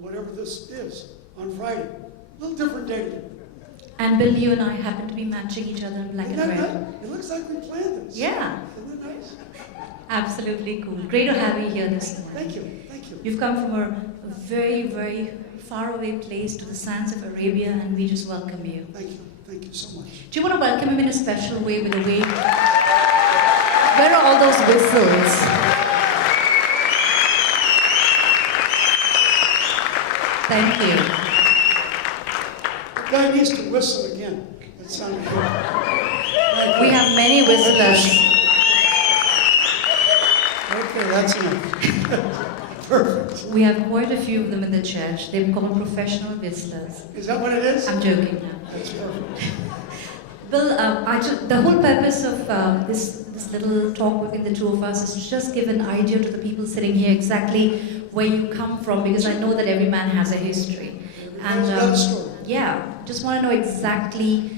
whatever this is, on Friday. A little different day today. And Bill, you and I happen to be matching each other in black and Isn't that red. nice? It looks like we planned this. Yeah. Isn't that nice? Absolutely cool. Great to have you here this morning. Thank you. Thank you. You've come from a very, very far away place to the sands of Arabia, and we just welcome you. Thank you. Thank you so much. Do you want to welcome him in a special way with a wave? Where are all those whistles? Thank you. The guy needs to whistle again. That sounded good. We have many whistlers. Okay, that's enough. Perfect. We have quite a few of them in the church. They're called professional whistlers. Is that what it is? I'm joking now. That's perfect. Bill, the whole purpose of this little talk between the two of us is to just give an idea to the people sitting here exactly where you come from, because I know that every man has a history. And yeah, just want to know exactly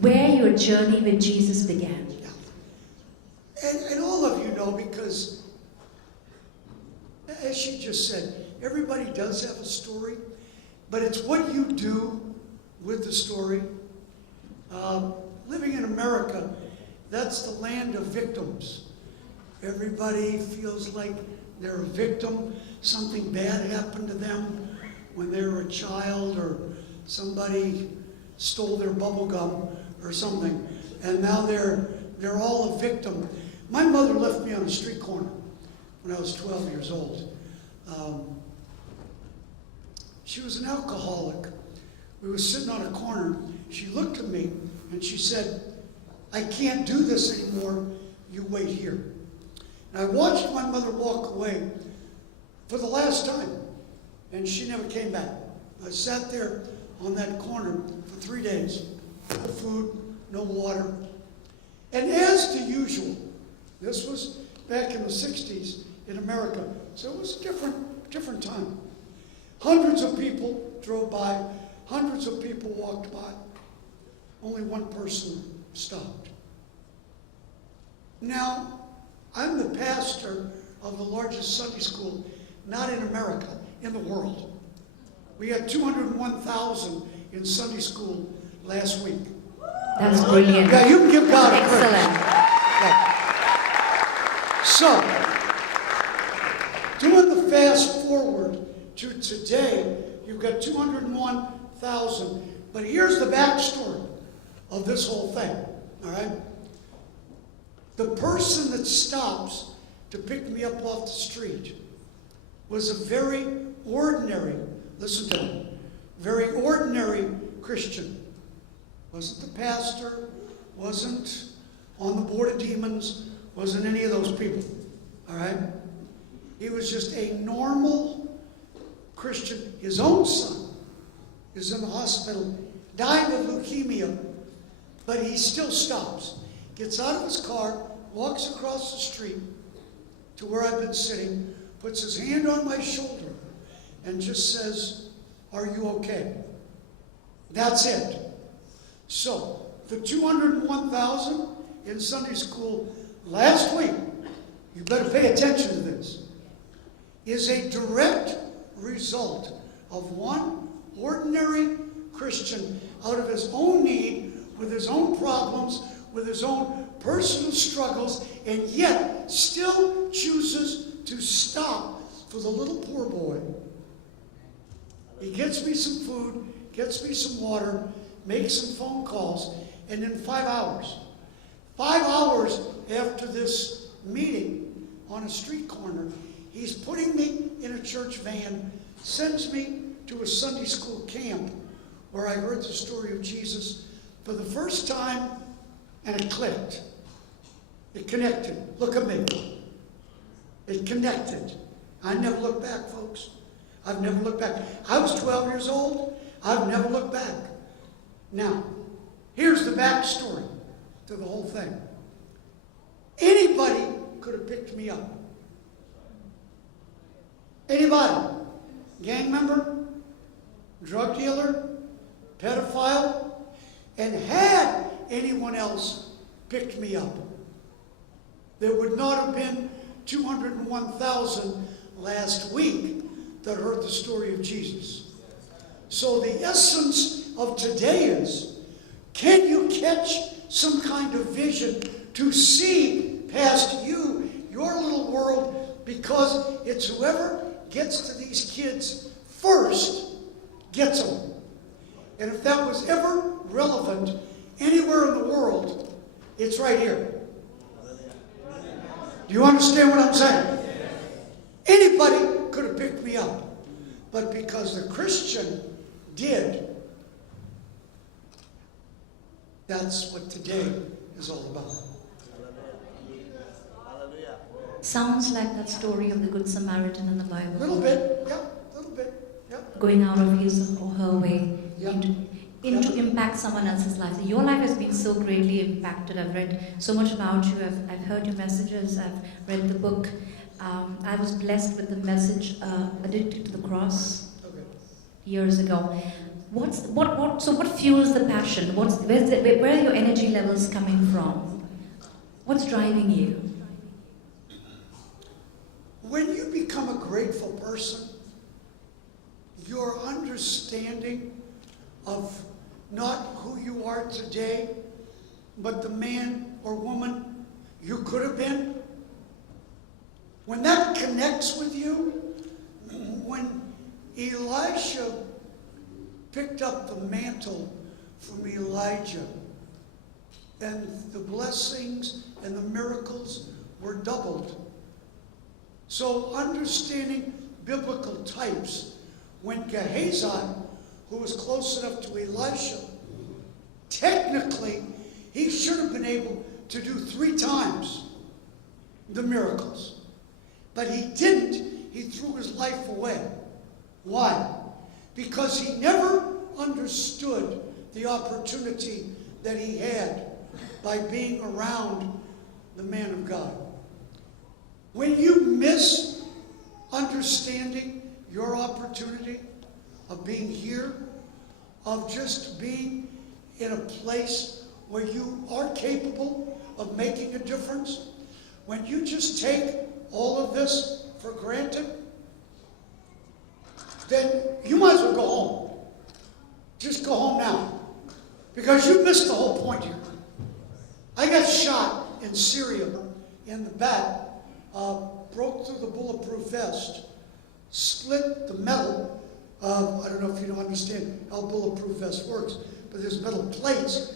where your journey with Jesus began. Yeah. And all of you know, because as she just said, everybody does have a story, but it's what you do with the story. Living in America, that's the land of victims. Everybody feels like they're a victim. Something bad happened to them when they were a child, or somebody stole their bubble gum or something, and now they're all a victim. My mother left me on a street corner when I was 12 years old. She was an alcoholic. We were sitting on a corner. She looked at me and she said, "I can't do this anymore. You wait here." And I watched my mother walk away for the last time, and she never came back. I sat there on that corner for 3 days. No food, no water. And as to usual, this was back in the 60s in America, so it was a different time. Hundreds of people drove by, hundreds of people walked by. Only one person stopped. Now, I'm the pastor of the largest Sunday school, not in America, in the world. We had 201,000 in Sunday school last week. That's brilliant. Yeah, you can give God a Excellent. praise. Yeah. So, doing the fast forward to today, you've got 201,000. But here's the backstory of this whole thing, all right? The person that stops to pick me up off the street was a very ordinary, listen to me, very ordinary Christian. Wasn't the pastor, wasn't on the board of demons, wasn't any of those people, all right? He was just a normal Christian. His own son is in the hospital, died of leukemia, but he still stops, gets out of his car, walks across the street to where I've been sitting, puts his hand on my shoulder, and just says, "Are you okay?" That's it. So, the 201,000 in Sunday school last week, you better pay attention to this, is a direct result of one ordinary Christian out of his own need, with his own problems, with his own personal struggles, and yet still chooses to stop for the little poor boy. He gets me some food, gets me some water, makes some phone calls, and in 5 hours after this meeting on a street corner, he's putting me in a church van, sends me to a Sunday school camp where I heard the story of Jesus for the first time, and it clicked. It connected. Look at me. It connected. I never looked back, folks. I've never looked back. I was 12 years old. I've never looked back. Now, here's the backstory to the whole thing. Anybody could have picked me up. Anybody. Gang member, drug dealer, pedophile, and had anyone else picked me up, there would not have been 201,000 last week that heard the story of Jesus. So the essence of today is, can you catch some kind of vision to see past you, your little world, because it's whoever gets to these kids first gets them. And if that was ever relevant anywhere in the world, it's right here. Do you understand what I'm saying? Anybody could have picked me up. But because the Christian did, that's what today is all about. Sounds like that story of the Good Samaritan in the Bible. A little bit, yeah, a little bit, yeah. Going out of his or her way Yeah. into impact someone else's life. Your life has been so greatly impacted. I've read so much about you. I've heard your messages. I've read the book. I was blessed with the message Addicted to the Cross years ago. What fuels the passion? Where are your energy levels coming from? What's driving you? When you become a grateful person, your understanding of not who you are today, but the man or woman you could have been, when that connects with you, when Elisha picked up the mantle from Elijah, and the blessings and the miracles were doubled. So understanding biblical types, when Gehazi, who was close enough to Elisha, technically he should have been able to do 3 times the miracles. But he didn't. He threw his life away. Why? Because he never understood the opportunity that he had by being around the man of God. When you miss understanding your opportunity of being here, of just being in a place where you are capable of making a difference, when you just take all of this for granted, then you might as well go home. Just go home now. Because you missed the whole point here. I got shot in Syria in the back, broke through the bulletproof vest, split the metal. I don't know if you don't understand how a bulletproof vest works, but there's metal plates.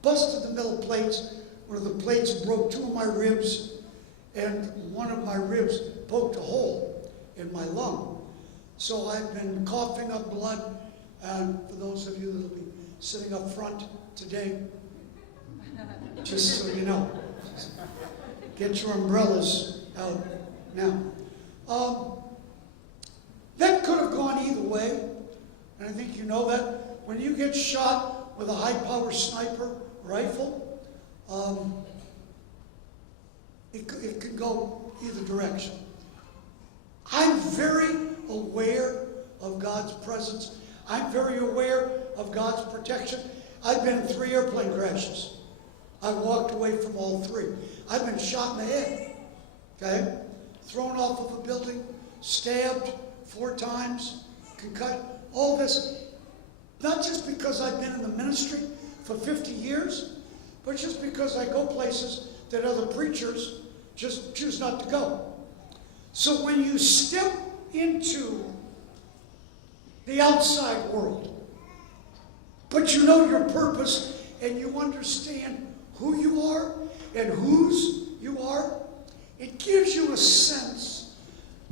Busted the metal plates. One of the plates broke 2 of my ribs, and one of my ribs poked a hole in my lung. So I've been coughing up blood, and for those of you that will be sitting up front today, just so you know, get your umbrellas out now. That could have gone either way, and I think you know that. When you get shot with a high-power sniper rifle, it can go either direction. I'm very aware of God's presence. I'm very aware of God's protection. I've been in 3 airplane crashes. I walked away from all 3. I've been shot in the head, okay? Thrown off of a building, stabbed 4 times, concussed, all this. Not just because I've been in the ministry for 50 years, but just because I go places that other preachers just choose not to go. So when you step into the outside world, but you know your purpose and you understand who you are and whose you are, it gives you a sense,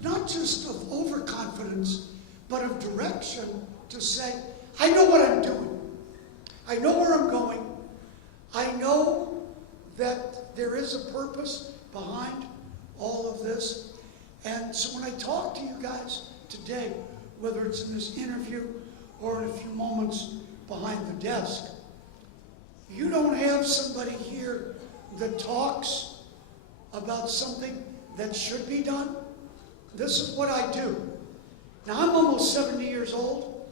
not just of overconfidence, but of direction to say, I know what I'm doing. I know where I'm going. I know that there is a purpose behind all of this. And so when I talk to you guys today, whether it's in this interview or in a few moments behind the desk, you don't have somebody here that talks about something that should be done. This is what I do. Now, I'm almost 70 years old,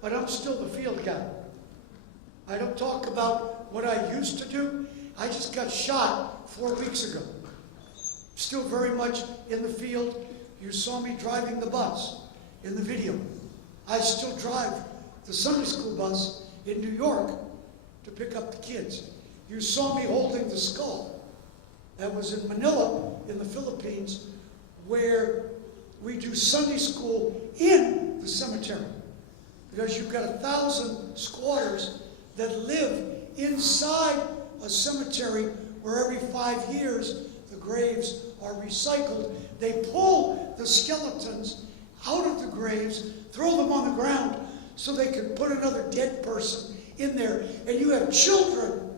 but I'm still the field guy. I don't talk about what I used to do. I just got shot 4 weeks ago. Still very much in the field. You saw me driving the bus in the I still drive the Sunday school bus in New York to pick up the kids. You saw me holding the skull. That was in Manila, in the Philippines, where we do Sunday school in the cemetery. Because you've got 1,000 squatters that live inside a cemetery where every 5 years the graves are recycled. They pull the skeletons out of the graves, throw them on the ground so they can put another dead person in there. And you have children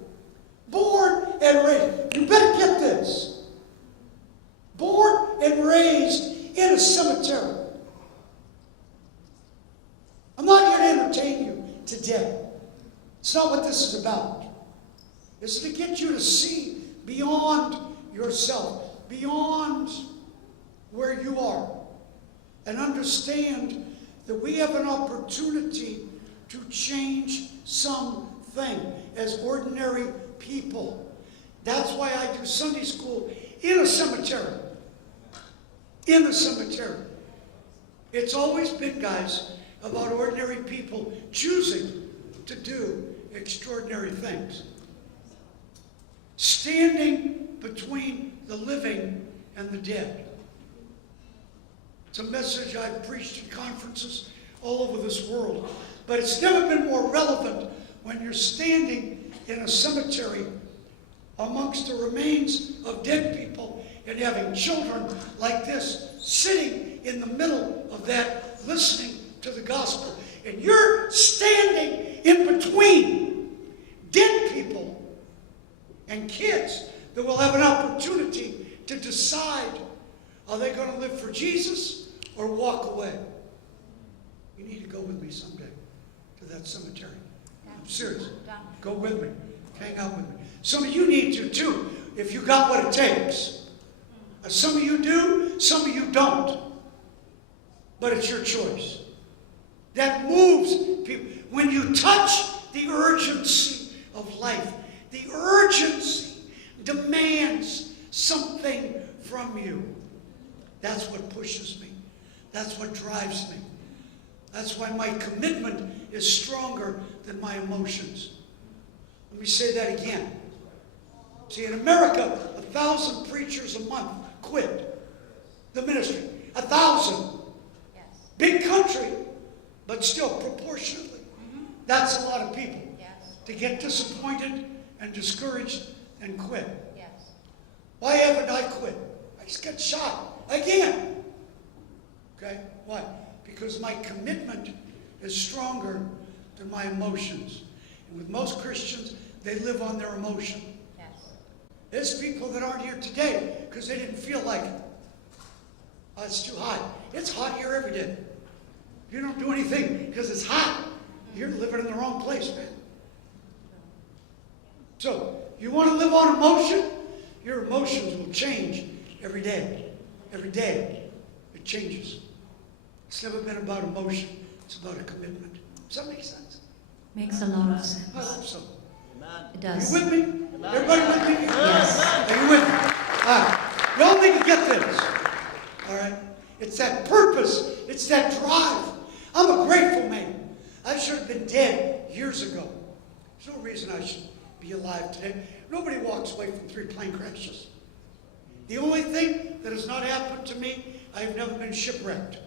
born and raised. You better get this. Born and raised in a cemetery. I'm not here to entertain you today. It's not what this is about. It's to get you to see beyond yourself, beyond where you are, and understand that we have an opportunity to change something as ordinary people. That's why I do Sunday school in a cemetery. In the cemetery. It's always been, guys, about ordinary people choosing to do extraordinary things. Standing between the living and the dead. It's a message I've preached at conferences all over this world. But it's never been more relevant when you're standing in a cemetery amongst the remains of dead people and having children like this sitting in the middle of that listening to the gospel. And you're standing in between dead people and kids that will have an opportunity to decide, are they going to live for Jesus or walk away? You need to go with me someday to that cemetery. I'm serious. Go with me. Hang out with me. Some of you need to too, if you got what it takes. Some of you do, some of you don't. But it's your choice. That moves people. When you touch the urgency of life, the urgency demands something from you. That's what pushes me. That's what drives me. That's why my commitment is stronger than my emotions. Let me say that again. See, in America, 1,000 preachers a month quit the ministry. 1,000. Yes. Big country, but still proportionately. That's a lot of people. Yes. To get disappointed and discouraged and quit. Yes. Why haven't I quit? I just got shot again. Okay? Why? Because my commitment is stronger than my emotions. And with most Christians, they live on their emotion. Yes. There's people that aren't here today because they didn't feel like it. Oh, it's too hot. It's hot here every day. You don't do anything because it's hot. You're living in the wrong place, man. So, you want to live on emotion? Your emotions will change every day. Every day, it changes. It's never been about emotion. It's about a commitment. Does that make sense? Makes a lot of sense. I hope so. It Are does. you with me? Everybody with me? Yes. Are you with me? All right. Y'all need to get this. All right? It's that purpose. It's that drive. I'm a grateful man. I should have been dead years ago. There's no reason I should be alive today. Nobody walks away from 3 plane crashes. The only thing that has not happened to me, I've never been shipwrecked.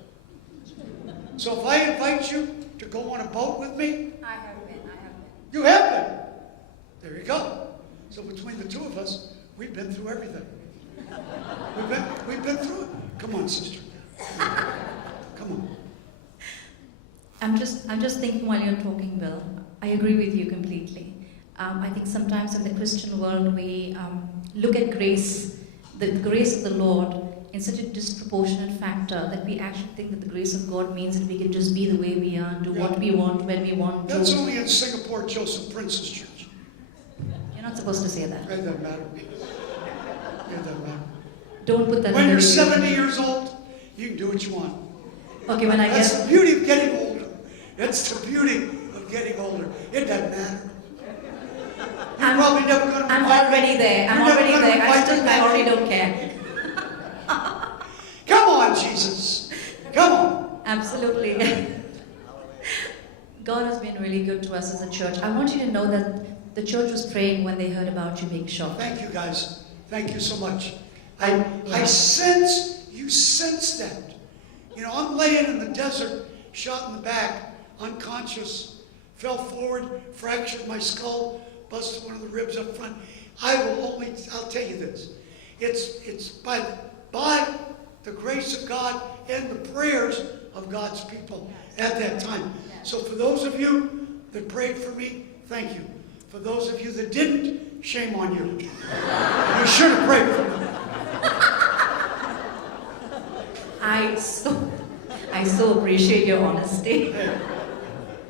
So if I invite you to go on a boat with me, I have been. you have been. There you go. So between the two of us, we've been through everything. We've been through it. Come on, sister. Come on. I'm just thinking while you're talking, Bill. I agree with you completely. I think sometimes in the Christian world we look at grace, the grace of the Lord, in such a disproportionate factor that we actually think that the grace of God means that we can just be the way we are, do what we want, when we want to. That's only in Singapore Joseph Prince's church. You're not supposed to say that. It doesn't matter. It doesn't matter. Don't put that When in you're the 70 years old, you can do what you want. Okay, when I That's get... the beauty of getting older. That's the beauty of getting older. It doesn't matter. You're probably never going to I'm already there. I'm already there. I already don't care. Come on, Jesus. Come on. Absolutely. God has been really good to us as a church. I want you to know that the church was praying when they heard about you being shot. Thank you, guys. Thank you so much. I sense, you sense that. You know, I'm laying in the desert, shot in the back, unconscious, fell forward, fractured my skull, busted one of the ribs up front. I'll tell you this. It's by the grace of God and the prayers of God's people at that time. So for those of you that prayed for me, thank you. For those of you that didn't, shame on you. You should have prayed for me. I so appreciate your honesty.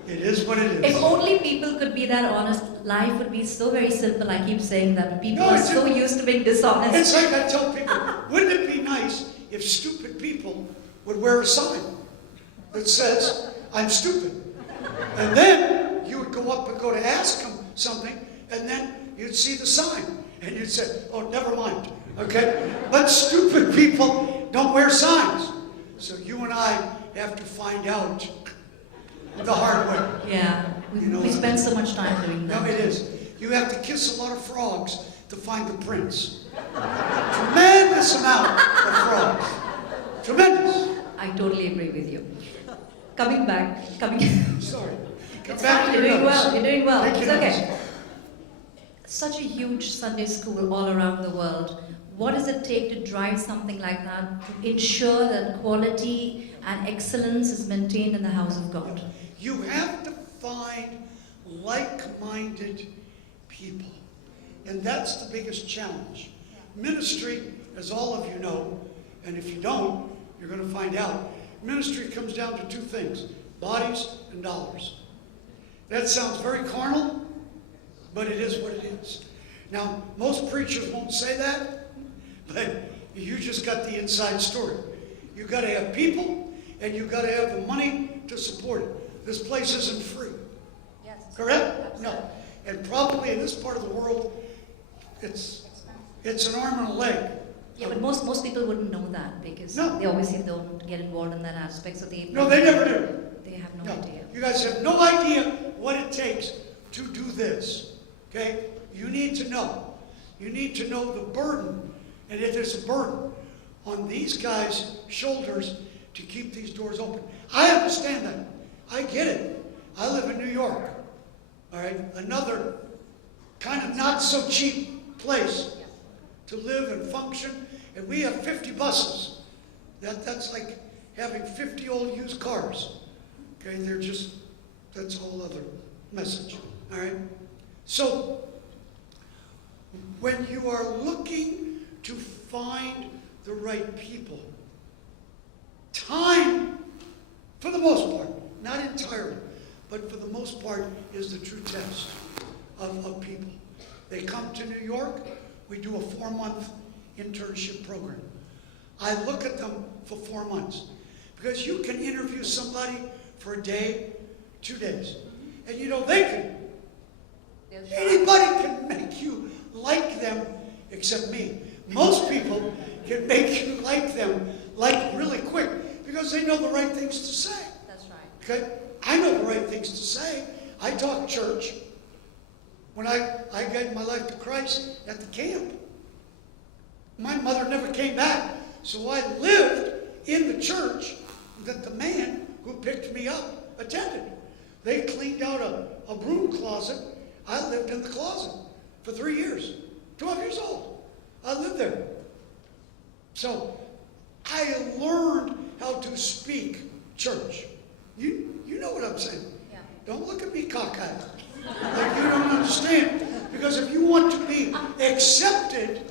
It is what it If is. only people could be that honest, life would be so very simple. I keep saying that people are so used to being dishonest. It's like I tell people, wouldn't it be nice if stupid people would wear a sign that says, I'm stupid? And then you would go up and go to ask them something, and then you'd see the sign, and you'd say, oh, never mind, okay? But stupid people don't wear signs. So you and I have to find out the hard way. Yeah, we spend so much time doing that. No, it is. You have to kiss a lot of frogs to find the prince. Tremendous amount of frogs. Tremendous. I totally agree with you. Coming Sorry. It's fine, you're doing well, you're doing well. Thank It's you. okay. Such a huge Sunday school all around the world. What does it take to drive something like that, to ensure that quality and excellence is maintained in the house of God? You have to find like-minded people. And that's the biggest challenge. Ministry, as all of you know, and if you don't, you're going to find out, ministry comes down to two things, bodies and dollars. That sounds very carnal, but it is what it is. Now, most preachers won't say that, but you just got the inside story. You got to have people, and you got to have the money to support it. This place isn't free. Yes. Correct? No. And probably in this part of the world, it's an arm and a leg. Yeah, but most people wouldn't know that because No. they obviously don't get involved in that aspect. So they Never do. They have no idea. You guys have no idea what it takes to do this. Okay? You need to know. You need to know the burden. And if there's a burden on these guys' shoulders to keep these doors open. I understand that. I get it. I live in New York. All right? Another kind of not so cheap place to live and function. And we have 50 buses. That's like having 50 old used cars. Okay? That's a whole other message. All right? So, when you are looking to find the right people, time, for the most part, not entirely, but for the most part, is the true test of people. They come to New York, we do a 4-month internship program. I look at them for 4 months, because you can interview somebody for a day, 2 days, and you know anybody can make you like them except me. Most people can make you like them really quick because they know the right things to say. That's right. Okay? I know the right things to say. I talk church. When I gave my life to Christ at the camp, my mother never came back. So I lived in the church that the man who picked me up attended. They cleaned out a broom closet. I lived in the closet for 3 years. 12 years old. I lived there. So I learned how to speak church. You know what I'm saying. Yeah. Don't look at me cockeyed. Like you don't understand. Because if you want to be accepted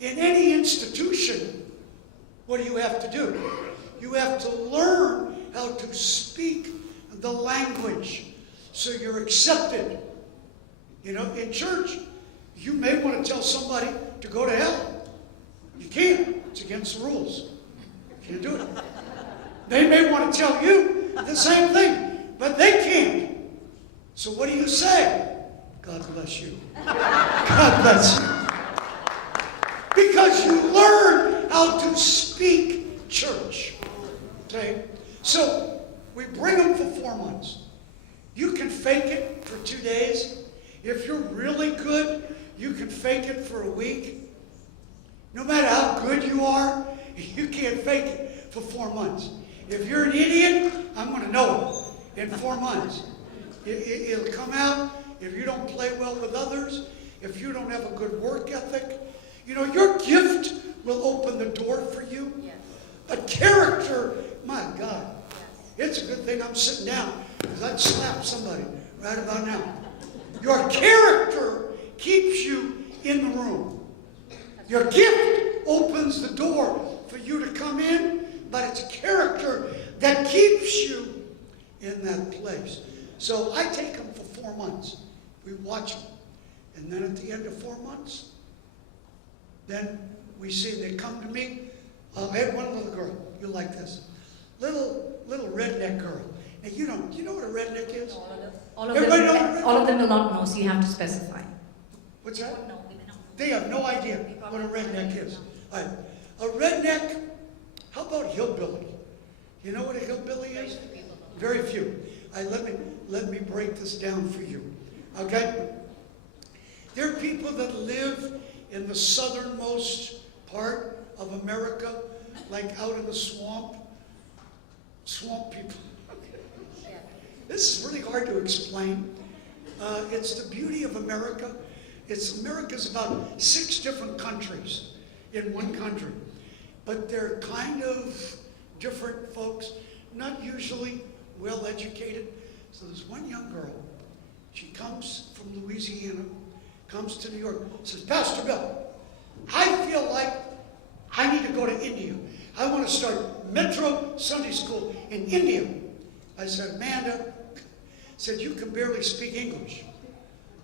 in any institution, what do you have to do? You have to learn how to speak the language so you're accepted. You know, in church, you may want to tell somebody to go to hell. You can't. It's against the rules. You can't do it. They may want to tell you the same thing, but they can't. So what do you say? God bless you. God bless you. Because you learn how to speak church. Okay? So we bring them for 4 months. If you're really good, you can fake it for a week. No matter how good you are, you can't fake it for 4 months. If you're an idiot, I'm going to know it in 4 months. It'll come out if you don't play well with others, if you don't have a good work ethic. You know, your gift will open the door for you. Yes. But character, my God, it's a good thing I'm sitting down, because I'd slap somebody right about now. Your character keeps you in the room. Your gift opens the door for you to come in, but it's character that keeps you in that place. So I take them for 4 months. We watch them. And then at the end of 4 months, then we see they come to me. I had one little girl. You like this. Little redneck girl. And you know what a redneck is? All of them will not know, so you have to specify. What's that? They have no idea what a redneck is. All right. A redneck, how about hillbilly? You know what a hillbilly is? Very few. All right, let me break this down for you. Okay? There are people that live in the southernmost part of America, like out in the swamp. Swamp people. This is really hard to explain. It's the beauty of America. America's about 6 different countries in one country. But they're kind of different folks, not usually well educated. So there's one young girl. She comes from Louisiana, comes to New York, says, Pastor Bill, I feel like I need to go to India. I want to start Metro Sunday School in India. I said, Amanda, said, you can barely speak English.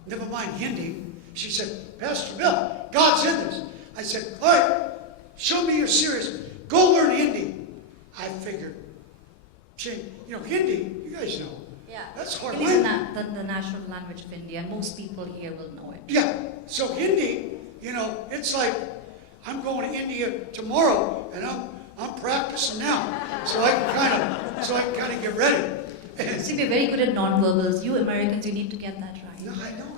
Never mind Hindi. She said, Pastor Bill, God's in this. I said, all right, show me you're serious. Go learn Hindi. I figured, Hindi, you guys know. Yeah. That's hard. It is the national language of India, and most people here will know it. Yeah. So Hindi, it's like, I'm going to India tomorrow, and I'm practicing now, so I can kind of get ready. See, we're very good at non-verbals. You Americans, you need to get that right. No, I know.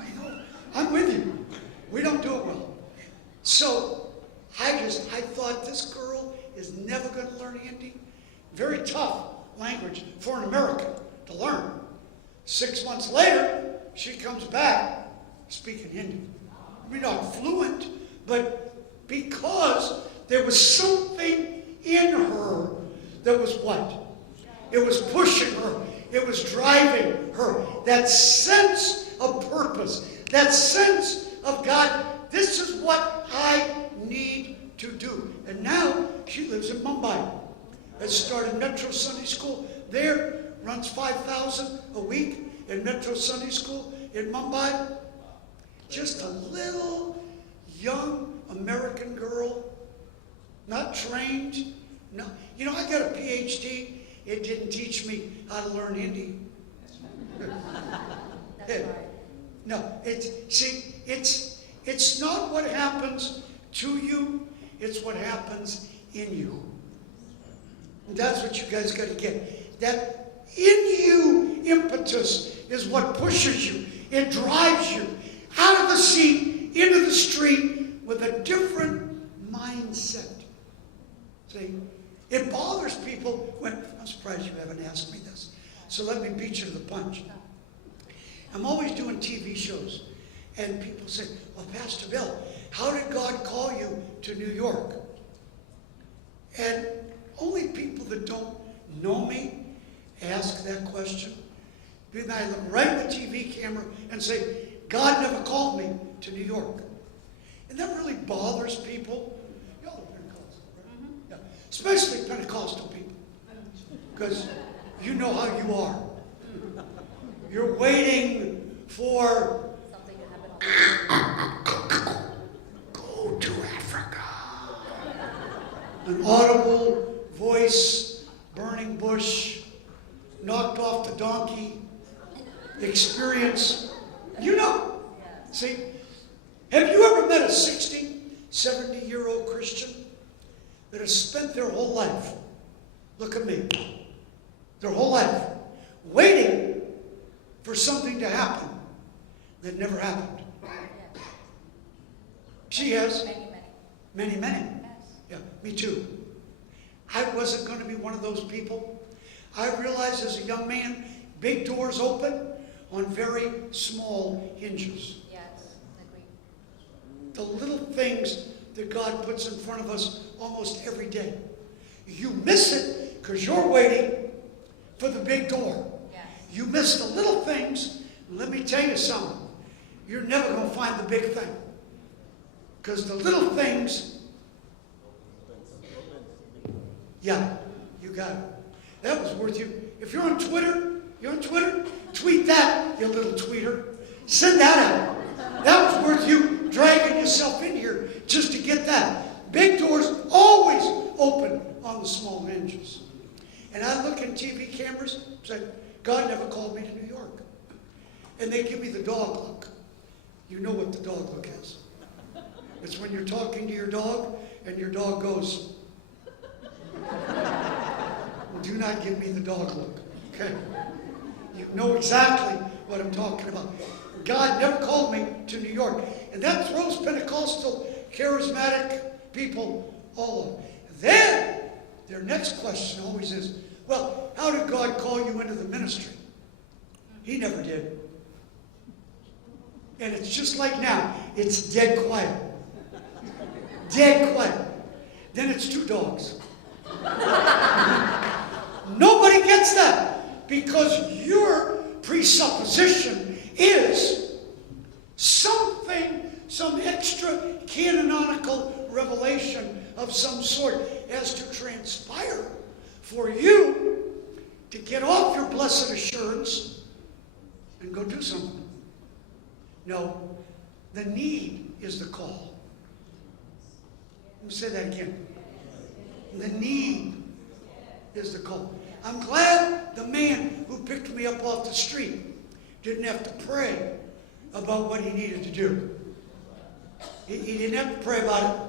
I'm with you. We don't do it well. So I thought this girl is never going to learn Hindi. Very tough language for an American to learn. 6 months later, she comes back speaking Hindi. We're not fluent, but because there was something in her that was what? It was pushing her. It was driving her. That sense of purpose. That sense of God, this is what I need to do. And now she lives in Mumbai. Has started Metro Sunday School there, runs 5,000 a week in Metro Sunday School in Mumbai. Just a little young American girl, not trained. No, I got a PhD. It didn't teach me how to learn Hindi. That's right. No, it's not what happens to you, it's what happens in you. And that's what you guys got to get. That in you impetus is what pushes you. It drives you out of the seat, into the street with a different mindset. See? It bothers people when, I'm surprised you haven't asked me this. So let me beat you to the punch. I'm always doing TV shows, and people say, well, Pastor Bill, how did God call you to New York? And only people that don't know me ask that question. Then I look right at the TV camera and say, God never called me to New York. And that really bothers people. Y'all are Pentecostal, right? Mm-hmm. Yeah. Especially Pentecostal people. Because you know how you are. You're waiting for Something to happen. Go to Africa. An audible voice, burning bush, knocked off the donkey, experience. See? Have you ever met a 60, 70-year-old Christian that has spent their whole life, look at me, their whole life, waiting for something to happen that never happened. Yes. She has. Many, many. Many, many. Yes. Yeah, me too. I wasn't going to be one of those people. I realized as a young man, big doors open on very small hinges. Yes, agree. The little things that God puts in front of us almost every day. You miss it because you're waiting for the big door. Yes. You miss the little things. Let me tell you something. You're never going to find the big thing. Because the little things, yeah, you got it. That was worth you. If you're on Twitter, tweet that, you little tweeter. Send that out. That was worth you dragging yourself in here just to get that. Big doors always open on the small hinges. And I look in TV cameras and say, God never called me to New York. And they give me the dog look. You know what the dog look is. It's when you're talking to your dog and your dog goes, do not give me the dog look, okay? You know exactly what I'm talking about. God never called me to New York. And that throws Pentecostal, charismatic people all over. Then, their next question always is, well, how did God call you into the ministry? He never did. And it's just like now. It's dead quiet. Dead quiet. Then it's two dogs. Nobody gets that because your presupposition is something, some extra canonical revelation of some sort has to transpire for you to get off your blessed assurance and go do something. No, the need is the call. Let me say that again. The need is the call. I'm glad the man who picked me up off the street didn't have to pray about what he needed to do. He didn't have to pray about it.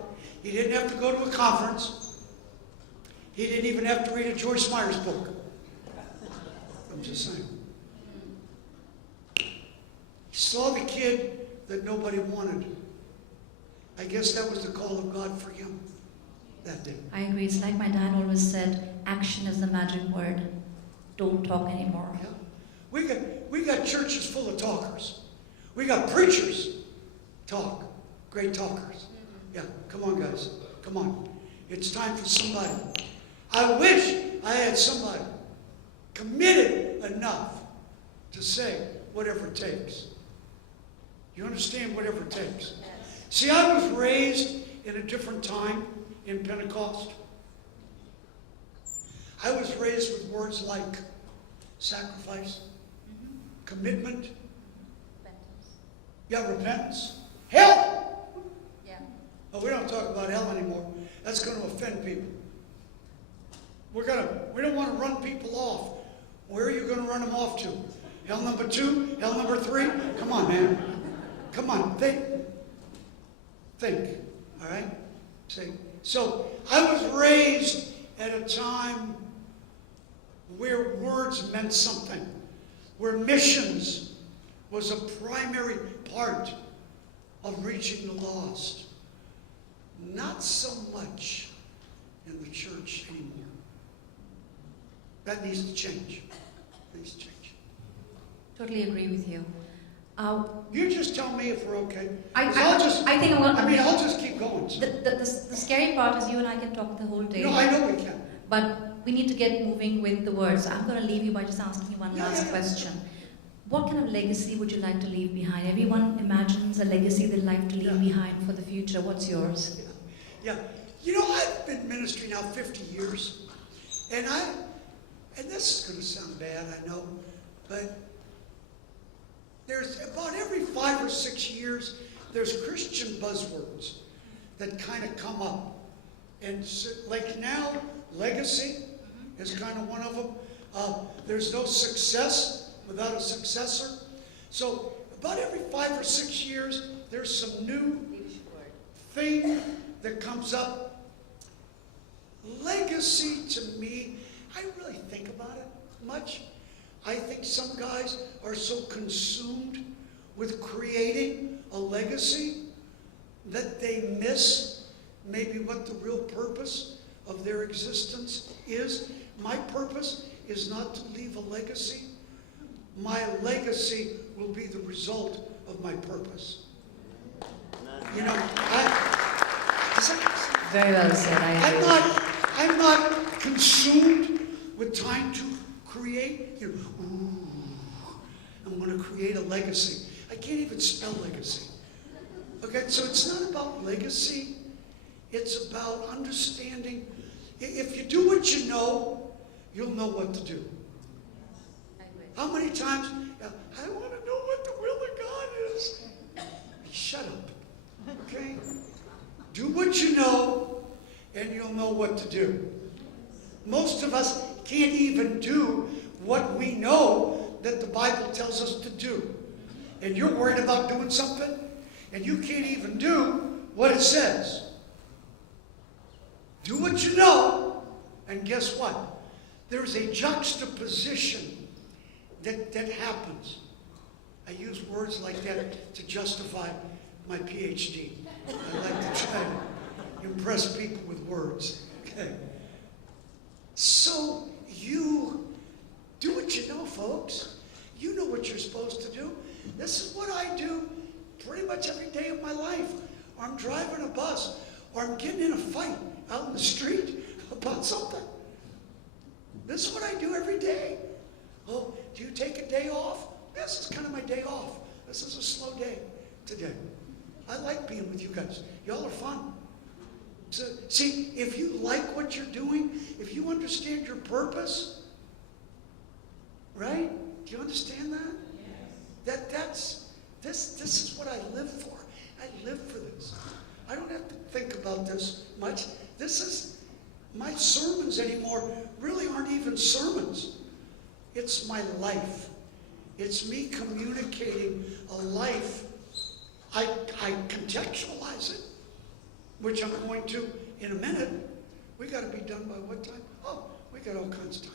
He didn't have to go to a conference. He didn't even have to read a Joyce Meyer's book. I'm just saying. He saw the kid that nobody wanted. I guess that was the call of God for him that day. I agree. It's like my dad always said, action is the magic word. Don't talk anymore. Yeah. We got churches full of talkers. We got preachers talk. Great talkers. Yeah, come on guys. Come on. It's time for somebody. I wish I had somebody committed enough to say whatever it takes. You understand? Whatever it takes. See, I was raised in a different time in Pentecost. I was raised with words like sacrifice, commitment, Repentance. yeah, repentance, hell. Yeah. Oh, we don't talk about hell anymore. That's going to offend people. We don't want to run people off. Where are you going to run them off to? Hell number 2? Hell number 3? Come on, man. Come on, think. All right? See? So, I was raised at a time where words meant something, where missions was a primary part of reaching the lost. Not so much in the church anymore. That needs to change. It needs to change. Totally agree with you. You just tell me if we're okay. I think I'll just keep going. So. The scary part is you and I can talk the whole day. No, I know we can. But we need to get moving with the words. I'm going to leave you by just asking you one last question. What kind of legacy would you like to leave behind? Everyone imagines a legacy they'd like to leave behind for the future. What's yours? Yeah. You know, I've been in ministry now 50 years. And this is going to sound bad, I know, but there's about every 5 or 6 years, there's Christian buzzwords that kind of come up. And so, like now, legacy is kind of one of them. There's no success without a successor. So about every 5 or 6 years, there's some new thing that comes up. Legacy to me, I don't really think about it much. I think some guys are so consumed with creating a legacy that they miss maybe what the real purpose of their existence is. My purpose is not to leave a legacy. My legacy will be the result of my purpose. You know, Very well said. I agree. I'm not consumed with trying to create, I'm going to create a legacy. I can't even spell legacy. Okay, so it's not about legacy. It's about understanding. If you do what you know, you'll know what to do. I agree. How many times, I want to know what the will of God is. Shut up, okay? Do what you know, and you'll know what to do. Most of us can't even do what we know that the Bible tells us to do. And you're worried about doing something, and you can't even do what it says. Do what you know, and guess what? There's a juxtaposition that happens. I use words like that to justify my PhD. I like to try to impress people with words. Okay. So you do what you know, folks. You know what you're supposed to do. This is what I do pretty much every day of my life. Or I'm driving a bus, or I'm getting in a fight out in the street about something. This is what I do every day. Oh, do you take a day off? This is kind of my day off. This is a slow day today. I like being with you guys. Y'all are fun. So, see, if you like what you're doing, if you understand your purpose, right? Do you understand that? Yes. This is what I live for. I live for this. I don't have to think about this much. This is, my sermons anymore really aren't even sermons. It's my life. It's me communicating a life. I contextualize it, which I'm going to in a minute. We got to be done by what time? Oh, we got all kinds of time.